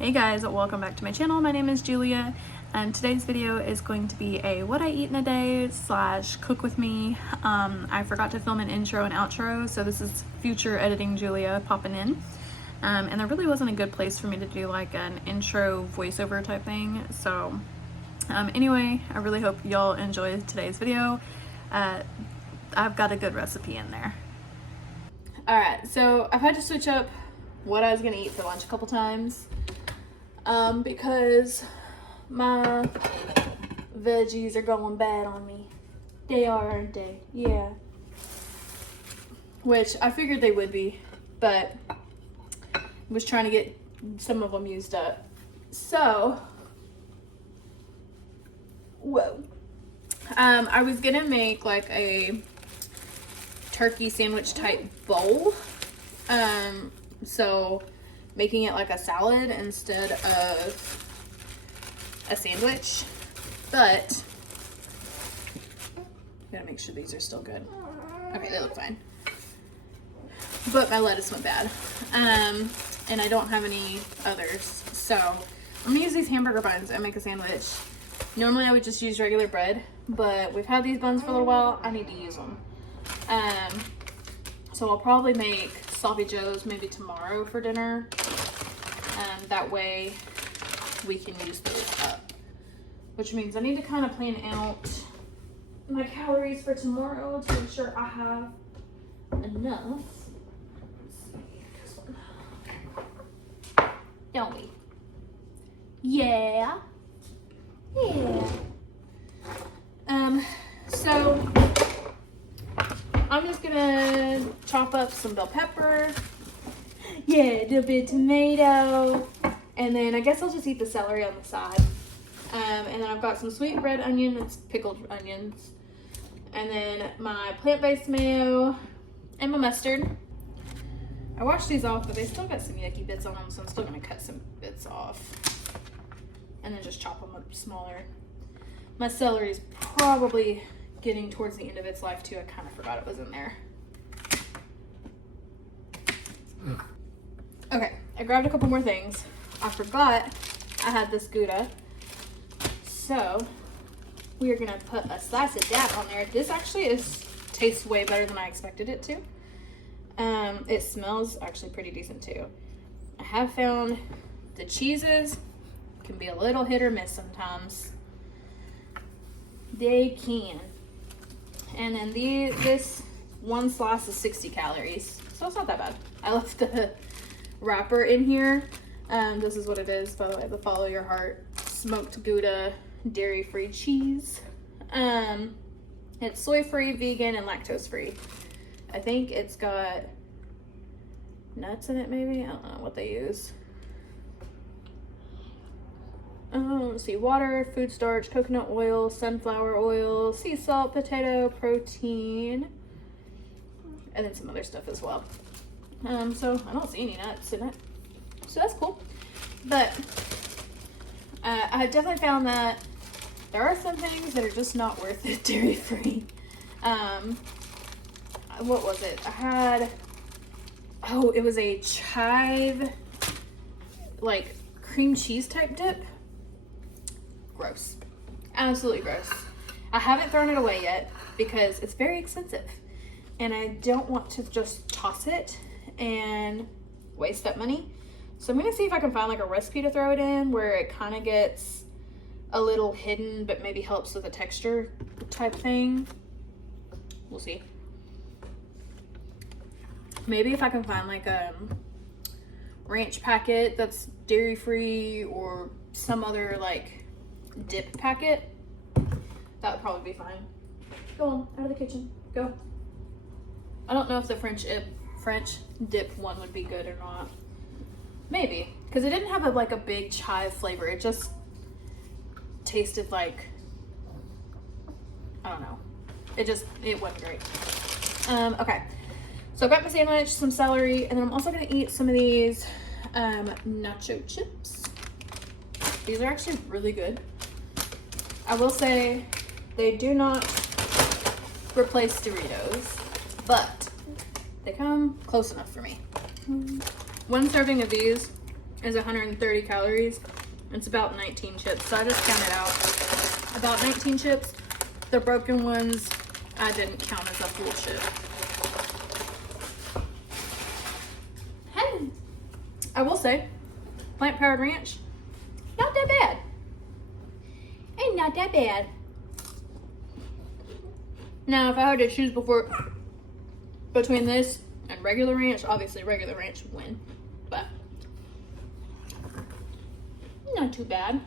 Hey guys, welcome back to my channel. My name is Julia and today's video is going to be a what I eat in a day slash cook with me. I forgot to film an intro and outro, so this is future editing Julia popping in. And there really wasn't a good place for me to do like an intro voiceover type thing. So anyway, I really hope y'all enjoy today's video. I've got a good recipe in there. Alright, so I've had to switch up what I was gonna eat for lunch a couple times. Because my veggies are going bad on me. They are, aren't they? Yeah. Which I figured they would be, but was trying to get some of them used up. So, whoa. I was gonna make like a turkey sandwich type bowl. So making it like a salad instead of a sandwich, but gotta make sure these are still good. Okay, they look fine, but my lettuce went bad, and I don't have any others, so I'm gonna use these hamburger buns and make a sandwich. Normally I would just use regular bread, but we've had these buns for a little while. I need to use them, so I'll probably make sloppy joes maybe tomorrow for dinner. That way we can use those up, which means I need to kind of plan out my calories for tomorrow to ensure I have enough. Let's see, this one. Don't we? Yeah. So I'm just gonna chop up some bell pepper. Yeah, a little bit of tomato. And then I guess I'll just eat the celery on the side. And then I've got some sweet red onion, it's pickled onions. And then my plant-based mayo and my mustard. I washed these off, but they still got some yucky bits on them, so I'm still gonna cut some bits off. And then just chop them up smaller. My celery is probably getting towards the end of its life too. I kind of forgot it was in there. Okay, I grabbed a couple more things. I forgot I had this Gouda. So we are gonna put a slice of that on there. This actually tastes way better than I expected it to. It smells actually pretty decent too. I have found the cheeses can be a little hit or miss sometimes. They can. And then this one slice is 60 calories, so it's not that bad. I left the wrapper in here. This is what it is, by the way, the Follow Your Heart smoked Gouda dairy-free cheese. It's soy-free, vegan, and lactose-free. I think it's got nuts in it, maybe? I don't know what they use. Let's see, water, food starch, coconut oil, sunflower oil, sea salt, potato, protein, and then some other stuff as well. So I don't see any nuts in it, so that's cool. But I definitely found that there are some things that are just not worth it dairy free. What was it? I had, it was a chive, like cream cheese type dip. Gross. Absolutely gross. I haven't thrown it away yet because it's very expensive and I don't want to just toss it and waste that money. So I'm gonna see if I can find like a recipe to throw it in where it kind of gets a little hidden but maybe helps with a texture type thing. We'll see. Maybe if I can find like a ranch packet that's dairy free or some other like dip packet, that would probably be fine. Go on, out of the kitchen, go. I don't know if the French dip one would be good or not. Maybe, because it didn't have like a big chive flavor. It just tasted like, I don't know. It wasn't great. Okay, so I've got my sandwich, some celery, and then I'm also gonna eat some of these nacho chips. These are actually really good. I will say they do not replace Doritos, but they come close enough for me. One serving of these is 130 calories. It's about 19 chips, so I just counted out about 19 chips. The broken ones, I didn't count as a full chip. Hey, I will say, plant-powered ranch, not that bad. Ain't not that bad. Now, if I had to choose between this and regular ranch, obviously regular ranch would win, but not too bad.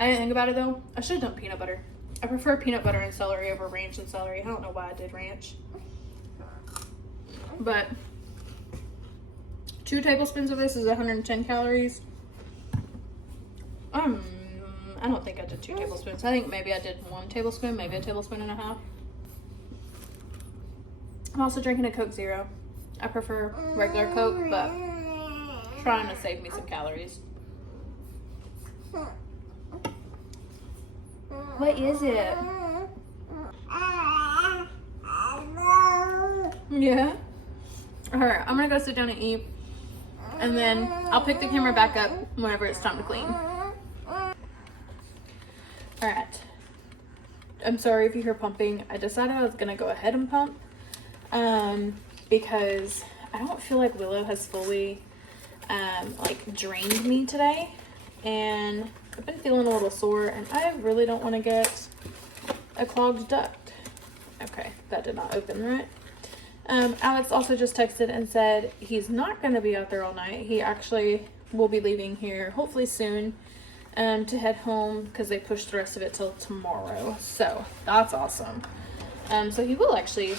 I didn't think about it though. I should have done peanut butter. I prefer peanut butter and celery over ranch and celery. I don't know why I did ranch. But 2 tablespoons of this is 110 calories. I don't think I did 2 tablespoons. I think maybe I did 1 tablespoon, maybe a tablespoon and a half. I'm also drinking a Coke Zero. I prefer regular Coke, but trying to save me some calories. What is it? Yeah? Alright, I'm gonna go sit down and eat. And then I'll pick the camera back up whenever it's time to clean. Alright. I'm sorry if you hear pumping. I decided I was gonna go ahead and pump. Because I don't feel like Willow has fully like drained me today, and I've been feeling a little sore, and I really don't want to get a clogged duct. Okay, that did not open right. Alex also just texted and said he's not going to be out there all night. He actually will be leaving here hopefully soon to head home because they pushed the rest of it till tomorrow, so that's awesome. So he will actually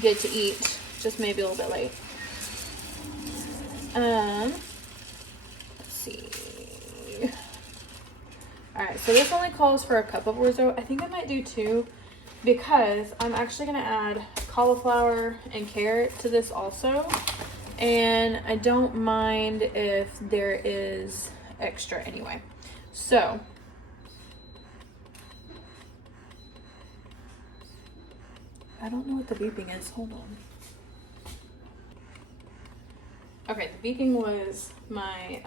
get to eat, just maybe a little bit late. Let's see. Alright, so this only calls for a cup of orzo. I think I might do 2 because I'm actually going to add cauliflower and carrot to this also. And I don't mind if there is extra anyway. So I don't know what the beeping is. Hold on. Okay, the beeping was my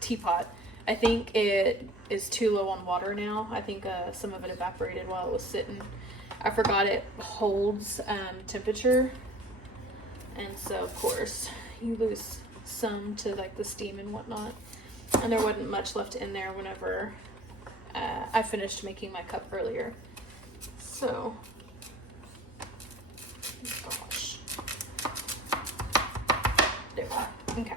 teapot. I think it is too low on water now. I think some of it evaporated while it was sitting. I forgot it holds temperature. And so, of course, you lose some to like the steam and whatnot. And there wasn't much left in there whenever I finished making my cup earlier. So, gosh. There we go. Okay.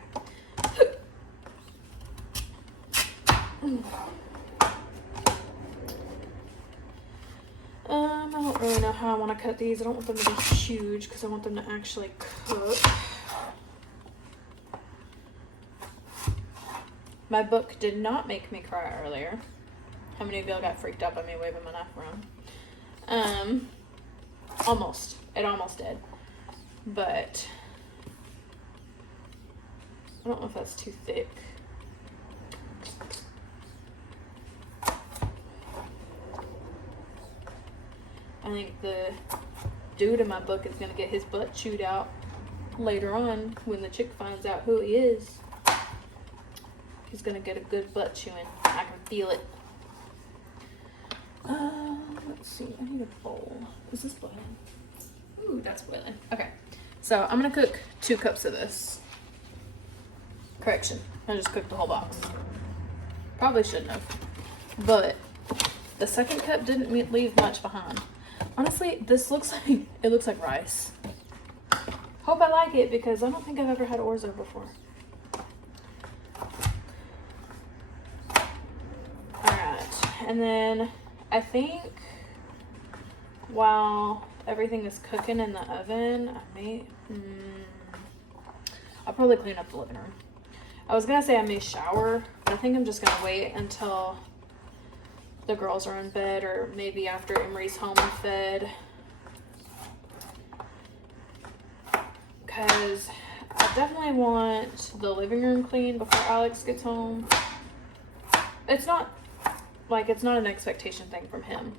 I don't really know how I want to cut these. I don't want them to be huge because I want them to actually cook. My book did not make me cry earlier. How many of y'all got freaked out by me waving my knife around? Almost. It almost did. But I don't know if that's too thick. I think the dude in my book is going to get his butt chewed out later on when the chick finds out who he is. He's going to get a good butt chewing. I can feel it. Let's see. I need a bowl. Is this boiling? Ooh, that's boiling. Okay. So I'm going to cook 2 cups of this. Correction. I just cooked the whole box. Probably shouldn't have. But the second cup didn't leave much behind. Honestly, this looks like rice. Hope I like it because I don't think I've ever had orzo before. Alright, and then I think while everything is cooking in the oven, I'll probably clean up the living room. I was gonna say I may shower, but I think I'm just gonna wait until the girls are in bed, or maybe after Emery's home and fed, because I definitely want the living room clean before Alex gets home. It's not an expectation thing from him.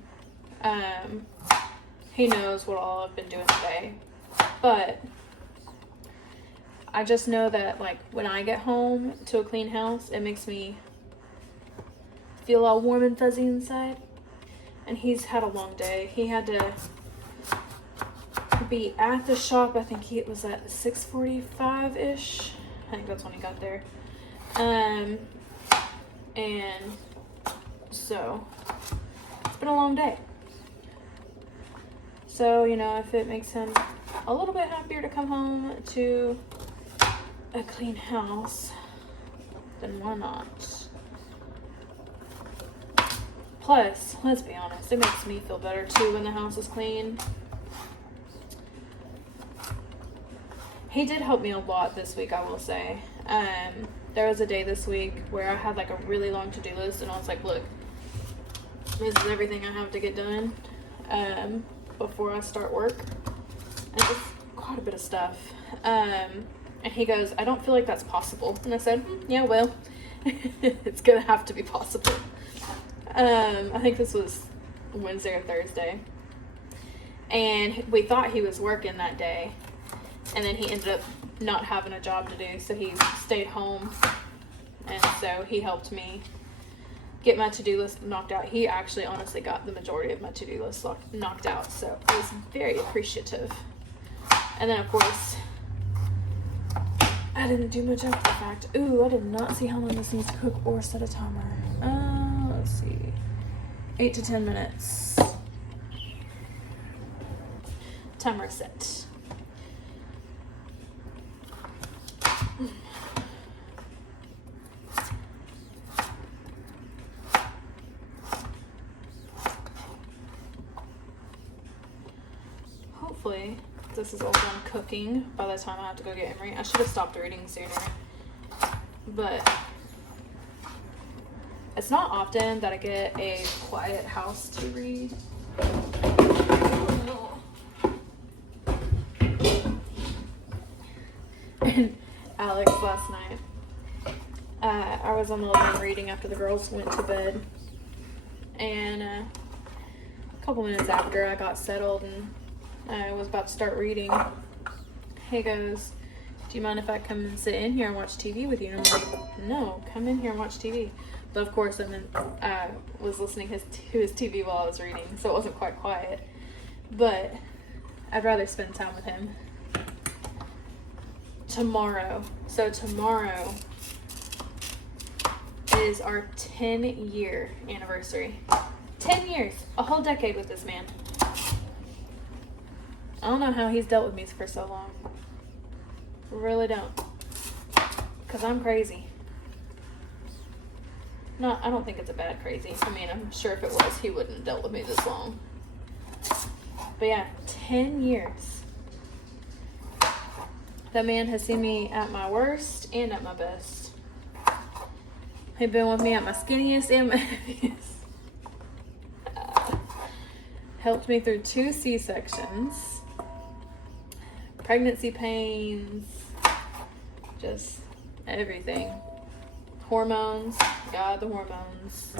he knows what all I've been doing today. But I just know that, like, when I get home to a clean house, it makes me feel all warm and fuzzy inside. And he's had a long day. He had to be at the shop. I think it was at 6:45-ish. I think that's when he got there. And so it's been a long day. So, you know, if it makes him a little bit happier to come home to a clean house, then why not? Plus, let's be honest, it makes me feel better too when the house is clean. He did help me a lot this week, I will say. There was a day this week where I had like a really long to-do list, and I was like, look, this is everything I have to get done before I start work. And just quite a bit of stuff. And he goes, I don't feel like that's possible. And I said, yeah, well, it's gonna have to be possible. I think this was Wednesday or Thursday. And we thought he was working that day. And then he ended up not having a job to do, so he stayed home. And so he helped me get my to-do list knocked out. He actually honestly got the majority of my to-do list knocked out, so I was very appreciative. And then, of course, I didn't do much after the fact. Ooh, I did not see how long this needs to cook or set a timer. Let's see. 8 to 10 minutes. Timer set. Hopefully this is all done cooking by the time I have to go get Emery. I should have stopped reading sooner, but it's not often that I get a quiet house to read. And Alex last night, I was on the living room reading after the girls went to bed, and a couple minutes after I got settled and I was about to start reading, he goes, do you mind if I come and sit in here and watch TV with you? And I'm like, no, come in here and watch TV. But of course, I was listening to his TV while I was reading, so it wasn't quite quiet. But I'd rather spend time with him. Tomorrow is our 10-year anniversary. 10 years, a whole decade with this man. I don't know how he's dealt with me for so long. Really don't. Because I'm crazy. No, I don't think it's a bad crazy. I mean, I'm sure if it was, he wouldn't have dealt with me this long. But yeah, 10 years. That man has seen me at my worst and at my best. He's been with me at my skinniest and my heaviest. Helped me through 2 C-sections. Pregnancy pains. Just everything. Hormones. God, the hormones.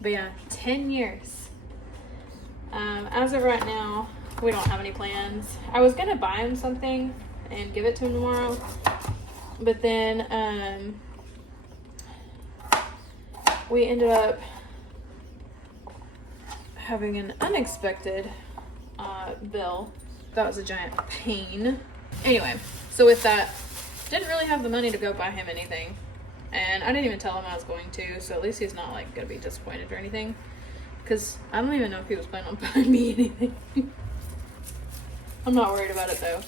But yeah, 10 years. As of right now, we don't have any plans. I was gonna buy him something and give it to him tomorrow, but then we ended up having an unexpected bill. That was a giant pain. Anyway, so with that, didn't really have the money to go buy him anything, and I didn't even tell him I was going to, so at least he's not like gonna be disappointed or anything, because I don't even know if he was planning on buying me anything. I'm not worried about it though.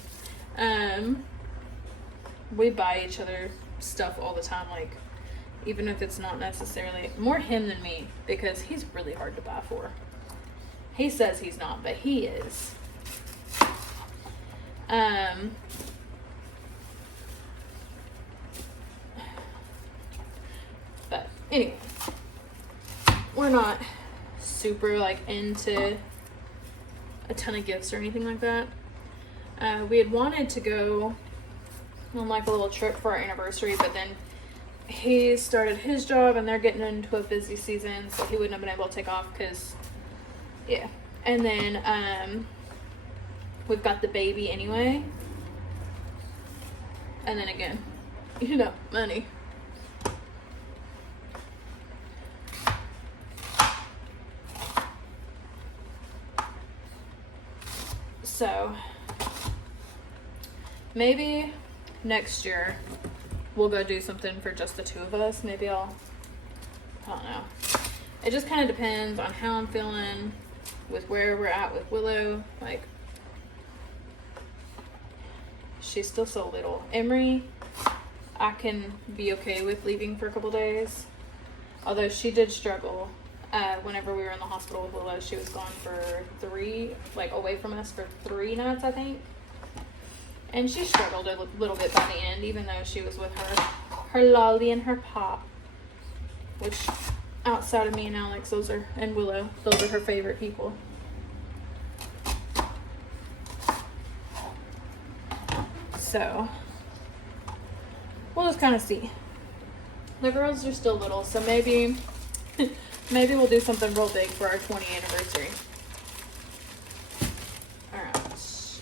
We buy each other stuff all the time, like even if it's not necessarily more him than me, because he's really hard to buy for. He says he's not, but he is. But anyway, we're not super like into a ton of gifts or anything like that. We had wanted to go on like a little trip for our anniversary, but then he started his job and they're getting into a busy season, so he wouldn't have been able to take off because, yeah, And then we've got the baby anyway. And then again, you know, money. So maybe next year we'll go do something for just the two of us. Maybe I don't know. It just kind of depends on how I'm feeling with where we're at with Willow. Like, she's still so little. Emery, I can be okay with leaving for a couple days. Although she did struggle. Whenever we were in the hospital with Willow, she was gone for 3, like away from us for 3 nights, I think. And she struggled a little bit by the end, even though she was with her Lolly and her pop. Which, outside of me and Alex, and Willow, those are her favorite people. So, we'll just kind of see. The girls are still little, so maybe we'll do something real big for our 20th anniversary. Alright.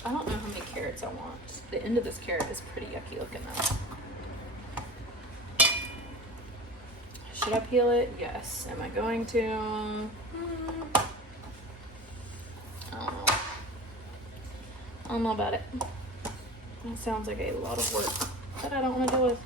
I don't know how many carrots I want. The end of this carrot is pretty yucky looking though. Should I peel it? Yes. Am I going to? I don't know. I don't know about it. That sounds like a lot of work that I don't want to deal with.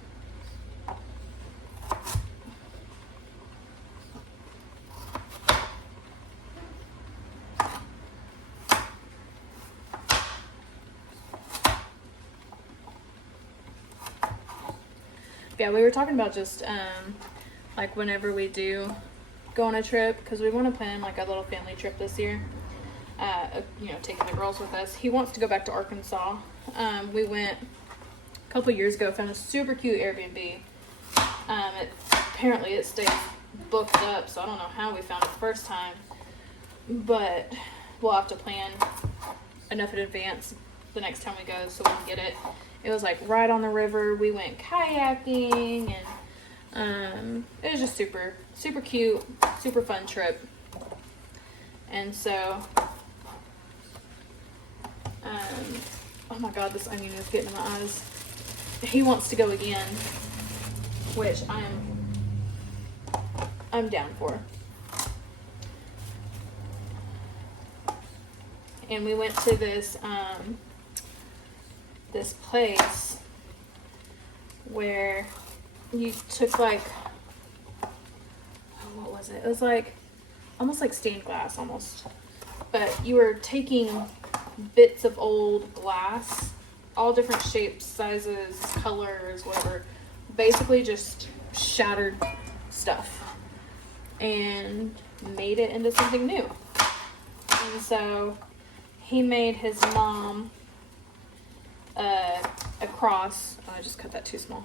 Yeah, we were talking about just like whenever we do go on a trip, because we want to plan like a little family trip this year. You know, taking the girls with us. He wants to go back to Arkansas. We went a couple years ago, found a super cute Airbnb. Apparently it stays booked up, so I don't know how we found it the first time. But we'll have to plan enough in advance the next time we go so we can get it. It was like right on the river. We went kayaking and it was just super, super cute, super fun trip. And so, oh my God, this onion is getting in my eyes. He wants to go again, which I'm down for. And we went to this place where you took like, what was it? It was like almost like stained glass almost, but you were taking bits of old glass, all different shapes, sizes, colors, whatever, basically just shattered stuff and made it into something new. And so he made his mom a cross. Oh, I just cut that too small.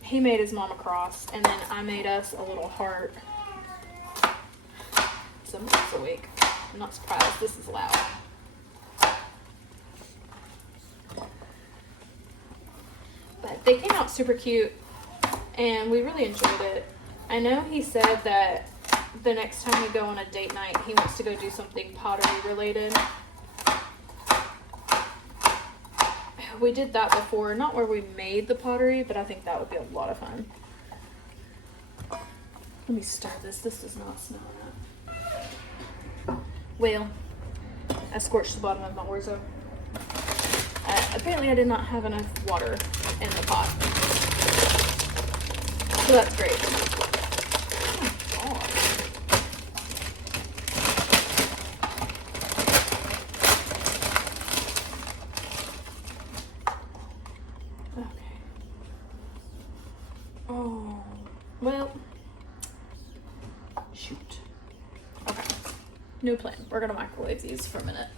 He made his mom a cross, and then I made us a little heart. Someone's awake. I'm not surprised. This is loud. But they came out super cute, and we really enjoyed it. I know he said that the next time we go on a date night, he wants to go do something pottery related. We did that before, not where we made the pottery, but I think that would be a lot of fun. Let me stir this. This does not smell enough. Well, I scorched the bottom of my orzo. Apparently I did not have enough water in the pot. So that's great. Oh my God. Okay. Oh, well, shoot. Okay, new plan. We're gonna microwave these for a minute.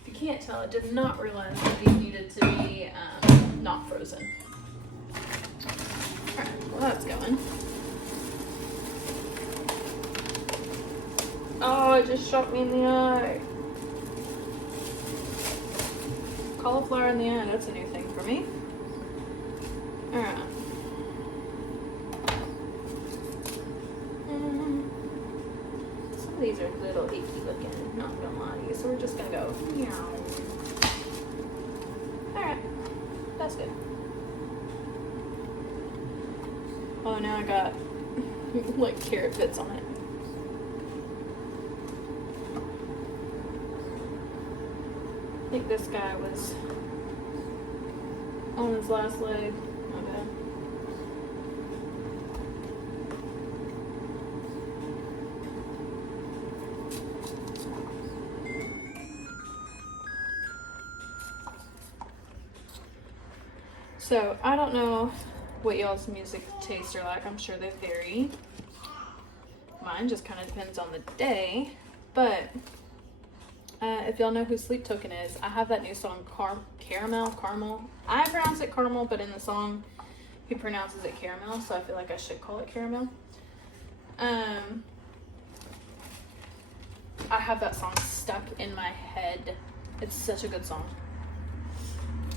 If you can't tell, I did not realize that these needed to be not frozen. Alright, well that's going. Oh, it just shot me in the eye. Cauliflower in the eye, that's a new thing for me. Alright. are a little icky looking, not gonna lie to you. So we're just gonna go meow. Alright, that's good. Oh, now I got like carrot bits on it. I think this guy was on his last leg. My bad. So, I don't know what y'all's music tastes are like. I'm sure they vary. Mine just kind of depends on the day. But if y'all know who Sleep Token is, I have that new song, Caramel. I pronounce it caramel, but in the song, he pronounces it caramel, so I feel like I should call it caramel. I have that song stuck in my head. It's such a good song.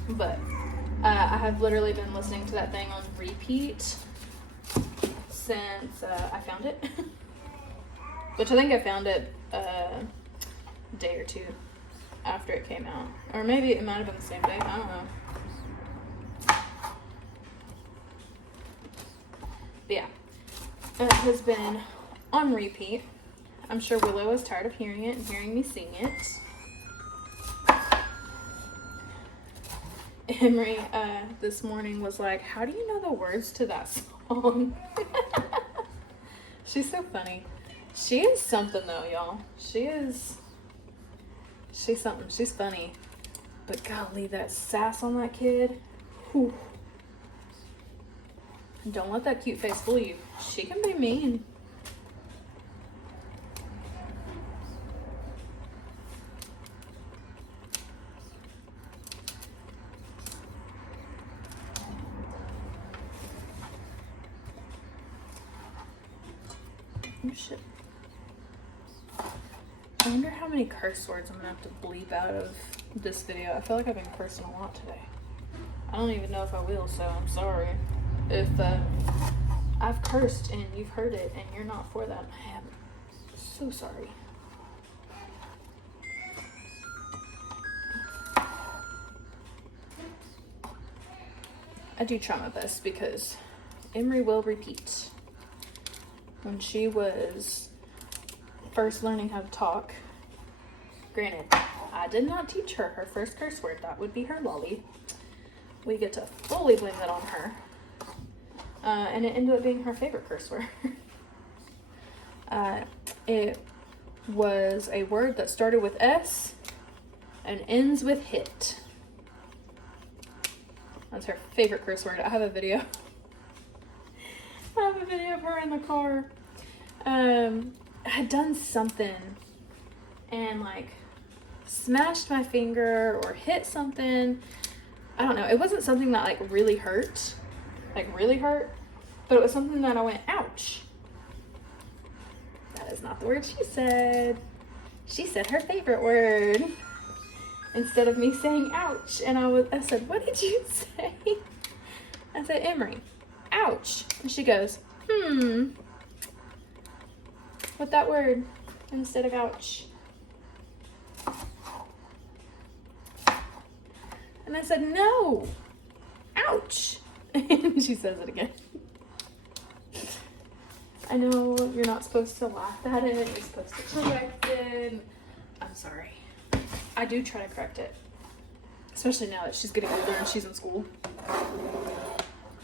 But I have literally been listening to that thing on repeat since I found it. Which I think I found it a day or two after it came out. Or maybe it might have been the same day. I don't know. But yeah. It has been on repeat. I'm sure Willow is tired of hearing it and hearing me sing it. Emery this morning was like, how do you know the words to that song? She's so funny. She is something though, y'all. She's something. She's funny. But golly, that sass on that kid. Whew. Don't let that cute face fool you. She can be mean. Oh shit. I wonder how many curse words I'm gonna have to bleep out of this video. I feel like I've been cursing a lot today. I don't even know if I will, so I'm sorry. If I've cursed and you've heard it and you're not for that, I am so sorry. I do try my best because Emery will repeat. When she was first learning how to talk, granted, I did not teach her her first curse word. That would be her lolly. We get to fully blame that on her. And it ended up being her favorite curse word. It was a word that started with S and ends with hit. That's her favorite curse word. I have a video. I have a video of her in the car. I had done something and like smashed my finger or hit something. I don't know. It wasn't something that like really hurt. But it was something that I went, ouch. That is not the word she said. She said her favorite word. Instead of me saying ouch. And I said, what did you say? I said, Emery, ouch. And she goes, with that word instead of ouch. And I said, no, ouch. And she says it again. I know you're not supposed to laugh at it. You're supposed to correct it. I'm sorry. I do try to correct it. Especially now that she's getting older and she's in school.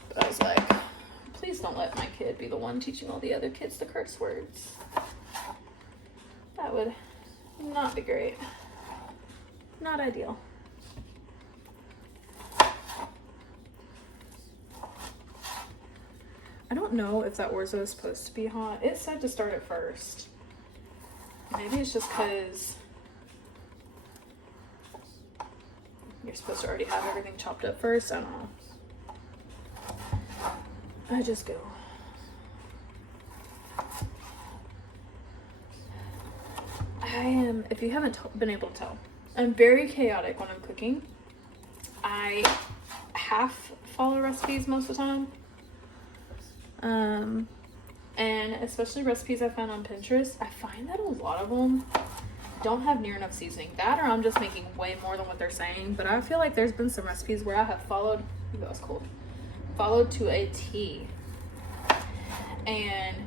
But I was like, please don't let my kid be the one teaching all the other kids the curse words. That would not be great. Not ideal. I don't know if that orzo is supposed to be hot. It said to start at first. Maybe it's just because you're supposed to already have everything chopped up first. I don't know. I just go. I am, if you haven't been able to tell, I'm very chaotic when I'm cooking. I half follow recipes most of the time. And especially recipes I found on Pinterest, I find that a lot of them don't have near enough seasoning. That or I'm just making way more than what they're saying. But I feel like there's been some recipes where I have followed, that was cold, followed to a T. And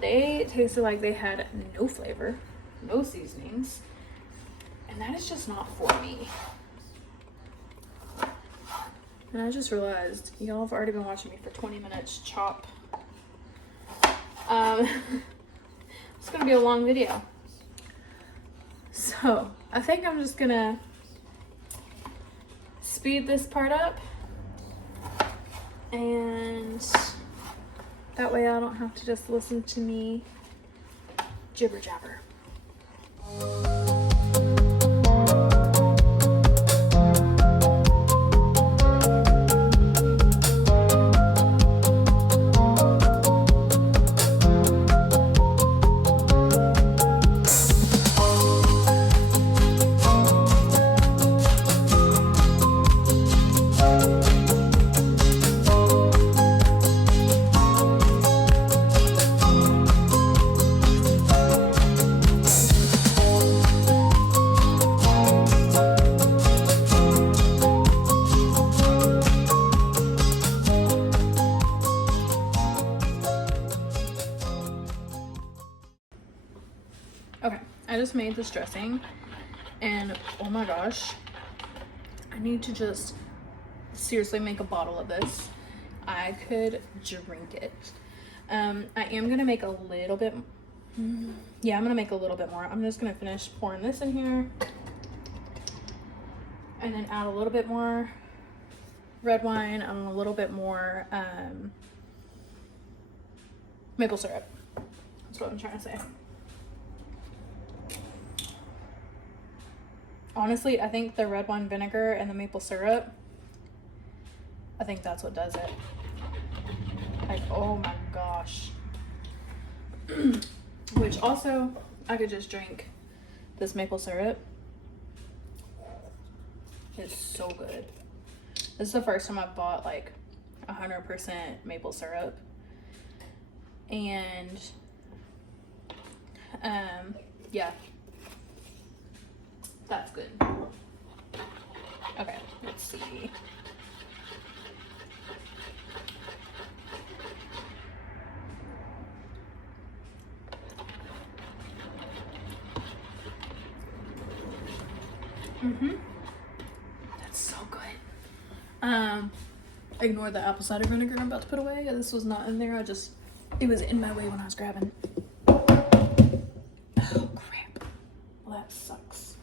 they tasted like they had no flavor, no seasonings. And that is just not for me. And I just realized y'all have already been watching me for 20 minutes chop. It's gonna be a long video. So I think I'm just gonna speed this part up, and that way I don't have to just listen to me jibber jabber. Okay, I just made this dressing, and oh my gosh, I need to just seriously make a bottle of this. I could drink it. I am gonna make a little bit, yeah, I'm gonna make a little bit more. I'm just gonna finish pouring this in here, and then add a little bit more red wine and a little bit more maple syrup. That's what I'm trying to say. Honestly, I think the red wine vinegar and the maple syrup, I think that's what does it. Like, oh my gosh. Which also, I could just drink this maple syrup. It's so good. This is the first time I've bought like 100% maple syrup. And, yeah. That's good. Okay, let's see. That's so good. Ignore the apple cider vinegar I'm about to put away. This was not in there. It was in my way when I was grabbing. Oh crap. Well, that sucks.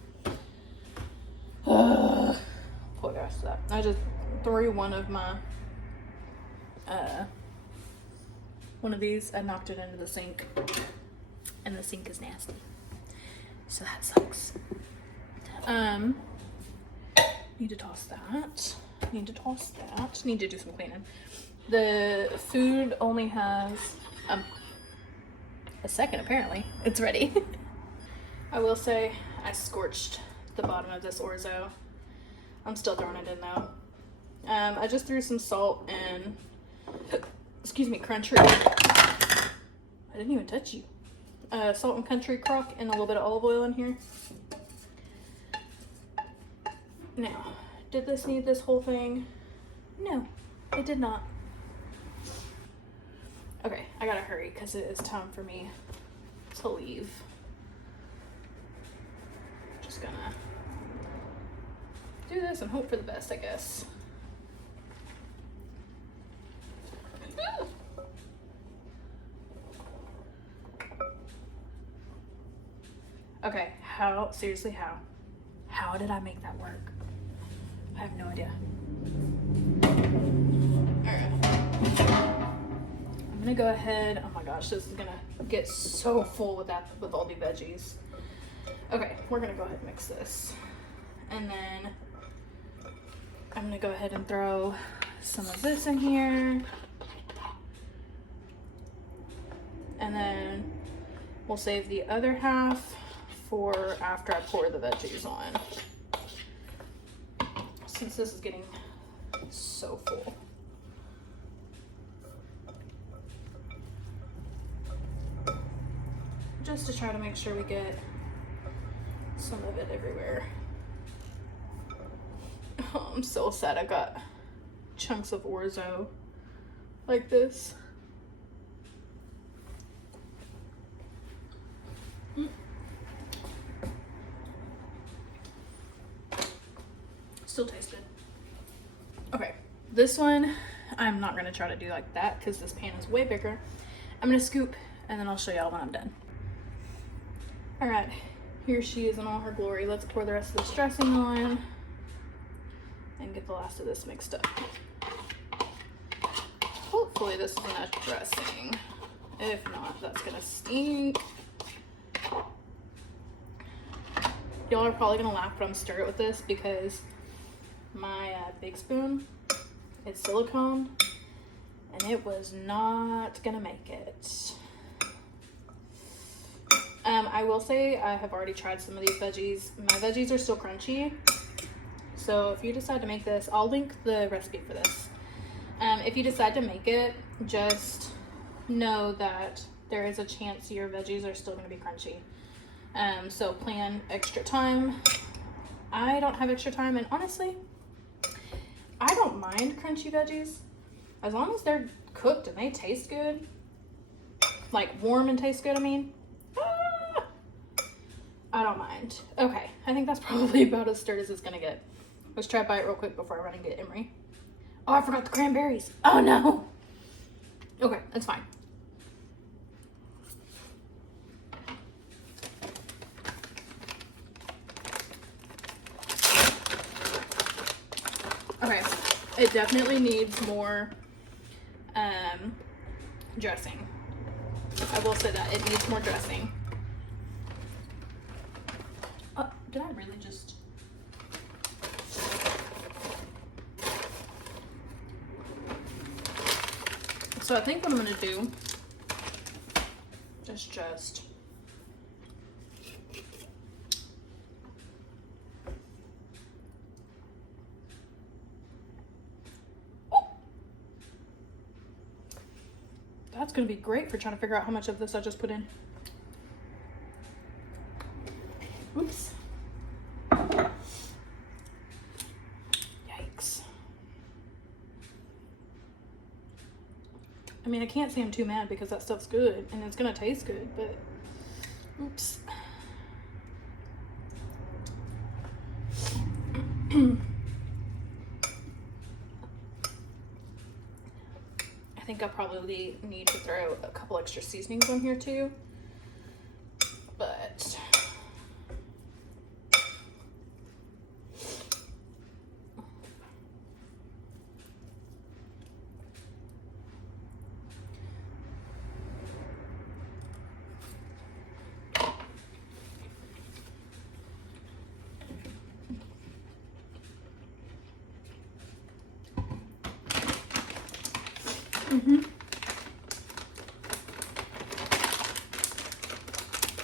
Apologize for that. I just threw one of my one of these. I knocked it into the sink, and the sink is nasty, so that sucks. Need to toss that. Need to do some cleaning. The food only has a second, apparently. It's ready. I will say I scorched the bottom of this orzo. I'm still throwing it in though. I just threw some salt and, excuse me, country. I didn't even touch you. Salt and country crock and a little bit of olive oil in here. Now, did this need this whole thing? No, it did not. Okay, I gotta hurry because it is time for me to leave. Just gonna do this and hope for the best, I guess. Okay, seriously, how did I make that work? I have no idea. Alright. I'm gonna go ahead, oh my gosh, this is gonna get so full with all the veggies. Okay, we're gonna go ahead and mix this. And then I'm gonna go ahead and throw some of this in here. And then we'll save the other half for after I pour the veggies on. Since this is getting so full. just to try to make sure we get some of it everywhere. Oh, I'm so sad I got chunks of orzo like this. Still tastes good. Okay, this one I'm not gonna try to do like that because this pan is way bigger. I'm gonna scoop and then I'll show y'all when I'm done. All right, here she is in all her glory. Let's pour the rest of this dressing on and get the last of this mixed up. Hopefully this is enough dressing. If not, that's gonna stink. Y'all are probably gonna laugh, but I'm stirring it with this because my big spoon is silicone and it was not gonna make it. I will say I have already tried some of these veggies. My veggies are still crunchy. So if you decide to make this, I'll link the recipe for this. If you decide to make it, just know that there is a chance your veggies are still gonna be crunchy. So plan extra time. I don't have extra time, and honestly, I don't mind crunchy veggies as long as they're cooked and they taste good, like warm and taste good. I mean, I don't mind. Okay, I think that's probably about as stirred as it's gonna get. Let's try to bite real quick before I run and get Emery. Oh, I forgot the cranberries. Oh no. Okay, that's fine. Okay, it definitely needs more dressing. I will say that it needs more dressing. Did I really just... So I think what I'm gonna do is just that's gonna be great for trying to figure out how much of this I just put in. Oops. Yikes. I mean, I can't say I'm too mad because that stuff's good and it's gonna taste good, but oops. I think I probably need to throw a couple extra seasonings on here too, but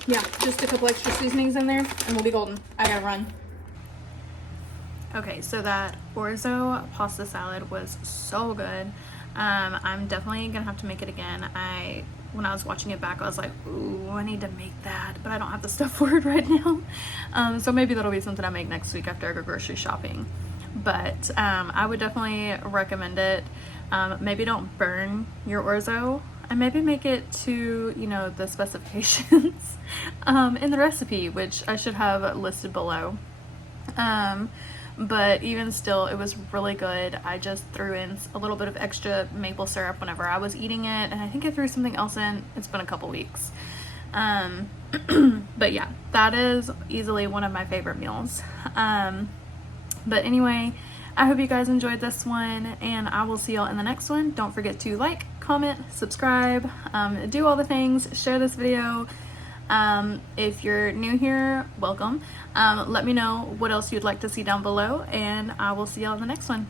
yeah, just a couple extra seasonings in there and we'll be golden. I gotta run. Okay, so that orzo pasta salad was so good. I'm definitely gonna have to make it again. When I was watching it back, I was like, ooh, I need to make that, but I don't have the stuff for it right now. So maybe that'll be something I make next week after I go grocery shopping. But I would definitely recommend it. Maybe don't burn your orzo, and maybe make it to, you know, the specifications in the recipe, which I should have listed below. But even still, it was really good. I just threw in a little bit of extra maple syrup whenever I was eating it, and I think I threw something else in. It's been a couple weeks. But yeah, that is easily one of my favorite meals. But anyway, I hope you guys enjoyed this one, and I will see y'all in the next one. Don't forget to like, comment, subscribe, do all the things, share this video. If you're new here, welcome. Let me know what else you'd like to see down below, and I will see y'all in the next one.